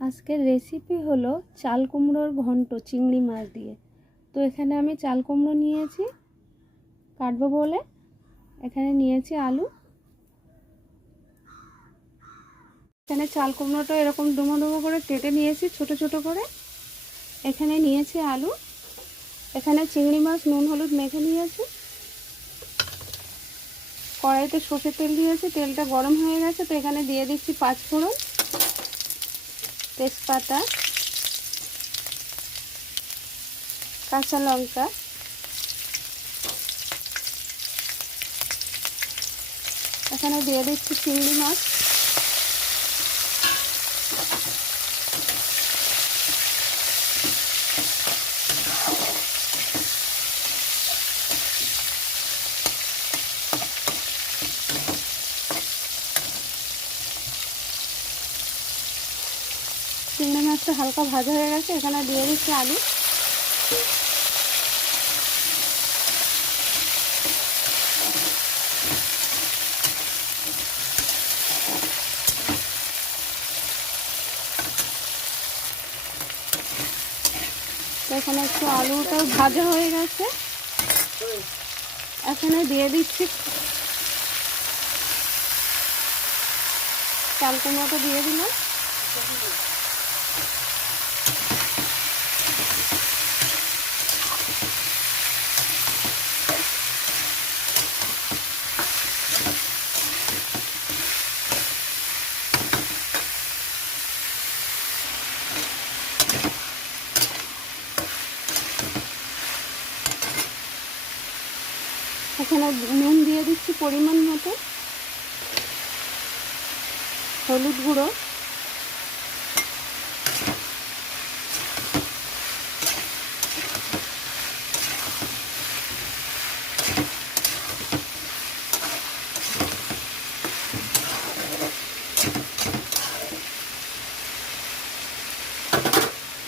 আজকের রেসিপি হলো চাল কুমড়োর ঘন্ট চিংড়ি মাছ দিয়ে। তো এখানে আমি চাল কুমড়ো নিয়েছি কাটবো বলে। এখানে নিয়েছি আলু। এখানে চাল কুমড়োটা এরকম ডুমো ডুমো করে কেটে নিয়েছি ছোট ছোট করে। এখানে নিয়েছি আলু। এখানে চিংড়ি মাছ নুন হলুদ মেখে নিয়েছি। কড়াইতে সর্ষের তেল দিয়েছি, তেলটা গরম হয়ে গেছে। তো এখানে দিয়ে দিচ্ছি পাঁচফোড়ন, তেজপাতা, কাঁচা লঙ্কা, এখানে দিয়ে দিচ্ছি চিংড়ি মাছ। চিংড়ি মাছটা হালকা ভাজা হয়ে গেছে, এখানে দিয়ে দিচ্ছি আলু। তো এখানে একটু আলুটাও ভাজা হয়ে গেছে, এখানে দিয়ে দিচ্ছি চাল কুমড়োটা দিয়ে দিলাম। এখানে নুন দিয়ে দিচ্ছি পরিমাণ মতো, হলুদ গুঁড়ো,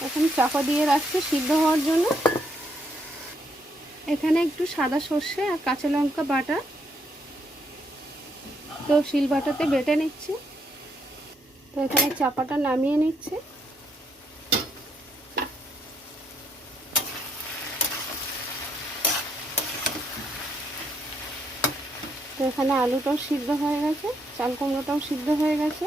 এখানে চাপা দিয়ে রাখছি সিদ্ধ হওয়ার জন্য। এখানে একটু সাদা সর্ষে আর কাঁচা লঙ্কা বাটা, তো শিল বাটাতে বেটে নিচ্ছি। তো এখানে চাপাটা নামিয়ে নিচ্ছি। তো এখানে আলুটাও সিদ্ধ হয়ে গেছে, চাল কুমড়োটাও সিদ্ধ হয়ে গেছে।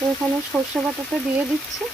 তো এখানে সর্ষে বাটাটা দিয়ে দিচ্ছি।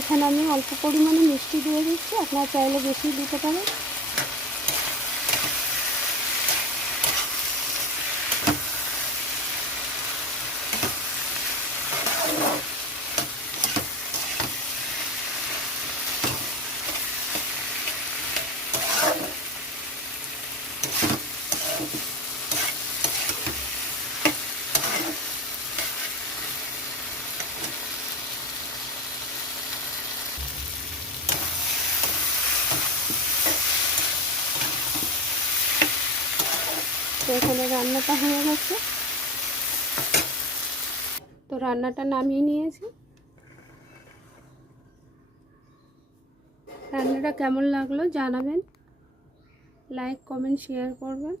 এখানে আমি অল্প পরিমাণে মিষ্টি দিয়ে দিচ্ছি, আপনারা চাইলে বেশি দিতে পারেন। তো এখানে রান্নাটা হয়ে গেছে। তো রান্নাটা নামিয়ে নিয়েছি। রান্নাটা কেমন লাগলো জানাবেন, লাইক কমেন্ট শেয়ার করবেন।